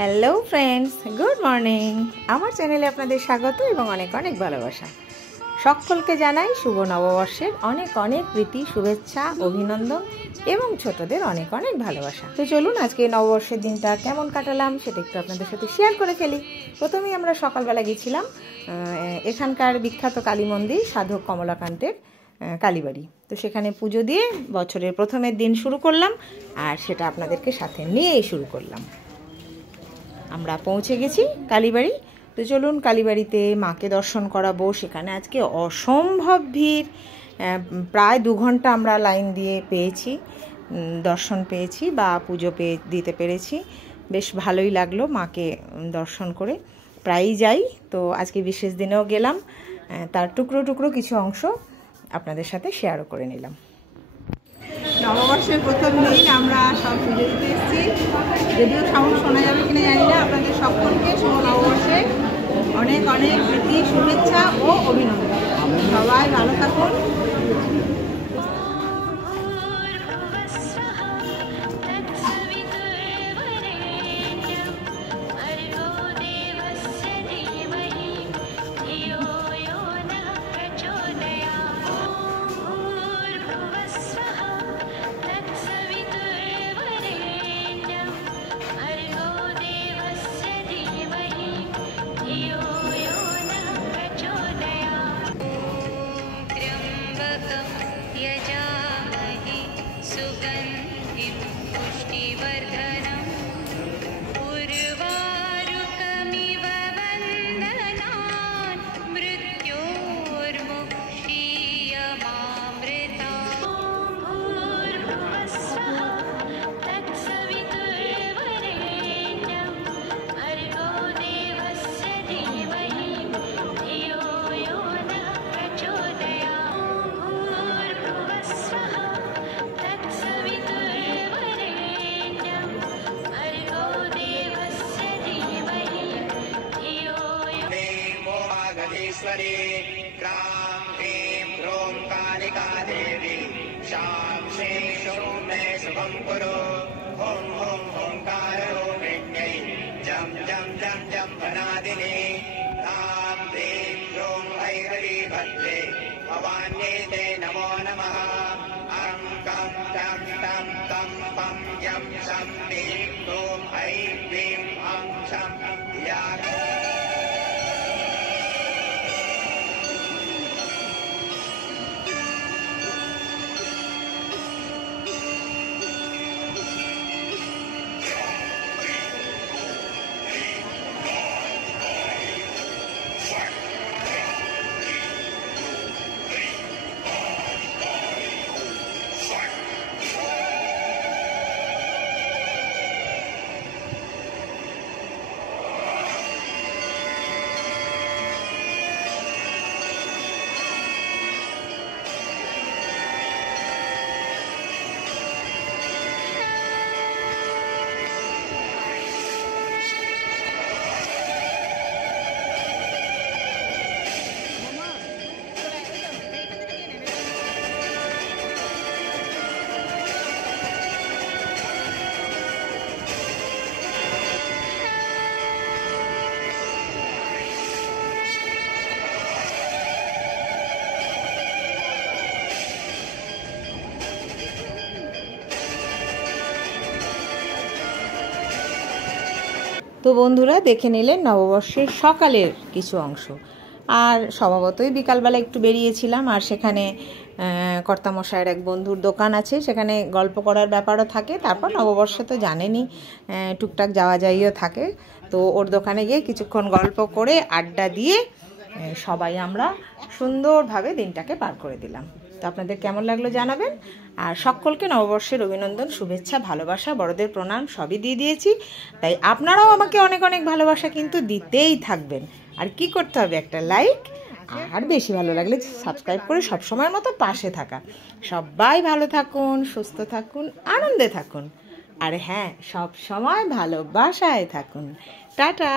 Hello friends, good morning. আমার চ্যানেলে আপনাদের স্বাগত এবং অনেক অনেক ভালোবাসা। সকলকে জানাই শুভ নববর্ষের অনেক অনেক প্রীতি, শুভেচ্ছা, অভিনন্দন এবং ছোটদের অনেক অনেক ভালোবাসা। তো চলুন আজকে নববর্ষের দিনটা কেমন কাটালাম সেটা একটু আপনাদের সাথে শেয়ার করে ফেলি। প্রথমেই আমরা সকালবেলা গেছিলাম এখানকার বিখ্যাত কালী মন্দির সাধক কমলাকান্তের কালীবাড়ি। তো সেখানে পুজো দিয়ে বছরের প্রথমের দিন শুরু করলাম, আর সেটা আপনাদেরকে সাথে নিয়েই শুরু করলাম। আমরা পৌঁছে গেছি কালীবাড়ি। তো চলুন কালীবাড়িতে মাকে দর্শন করাবো। সেখানে আজকে অসম্ভব ভিড়, প্রায় 2 ঘন্টা আমরা লাইন দিয়ে দর্শন পেয়েছি বা পুজো দিতে পেরেছি। বেশ ভালোই লাগলো মাকে দর্শন করে। প্রায়ই যাই, তো আজকে বিশেষ দিনেও গেলাম। তার টুকরো টুকরো কিছু অংশ আপনাদের সাথে শেয়ারও করে নিলাম। নববর্ষের প্রথম দিন আমরা সব পুজো দিতে এসেছি। যদিও সাউন্ড শোনা যাবে কিনা জানি না। আপনাদের সকলকে শুভ নববর্ষে অনেক অনেক প্রীতি, শুভেচ্ছা ও অভিনন্দন। সবাই ভালো থাকুন। ग्राम ह्रीं ह्रूं कालिका देवी शां श्रीं शूं मे शुभं कुरु हुं हुं हुंकाररूपिण्यै जं जं जं जं वनादिनी ह्रां ह्रीं ह्रूं ऐरवी भद्रे भवान्यै ते नमो नमः अं कं चं तं तं पं यं शं ह्रीं ह्रूं ऐं ह्रीं अं शं या। তো বন্ধুরা দেখে নিলেন নববর্ষের সকালের কিছু অংশ। আর স্বভাবতই বিকালবেলা একটু বেরিয়েছিলাম, আর সেখানে কর্তামশায়ের এক বন্ধুর দোকান আছে, সেখানে গল্প করার ব্যাপারও থাকে। তারপর নববর্ষে তো জানেনই টুকটাক যাওয়া যাইও থাকে। তো ওর দোকানে গিয়ে কিছুক্ষণ গল্প করে আড্ডা দিয়ে সবাই আমরা সুন্দরভাবে দিনটাকে পার করে দিলাম। তো আপনাদের কেমন লাগলো জানাবেন। আর সকলকে নববর্ষের অভিনন্দন, শুভেচ্ছা, ভালোবাসা, বড়দের প্রণাম সবই দিয়ে দিয়েছি। তাই আপনারাও আমাকে অনেক অনেক ভালোবাসা কিন্তু দিতেই থাকবেন। আর কি করতে হবে, একটা লাইক, আর বেশি ভালো লাগলে সাবস্ক্রাইব করে সবসময়ের মতো পাশে থাকা। সবাই ভালো থাকুন, সুস্থ থাকুন, আনন্দে থাকুন, আর হ্যাঁ, সব সময় ভালোবাসায় থাকুন। টাটা।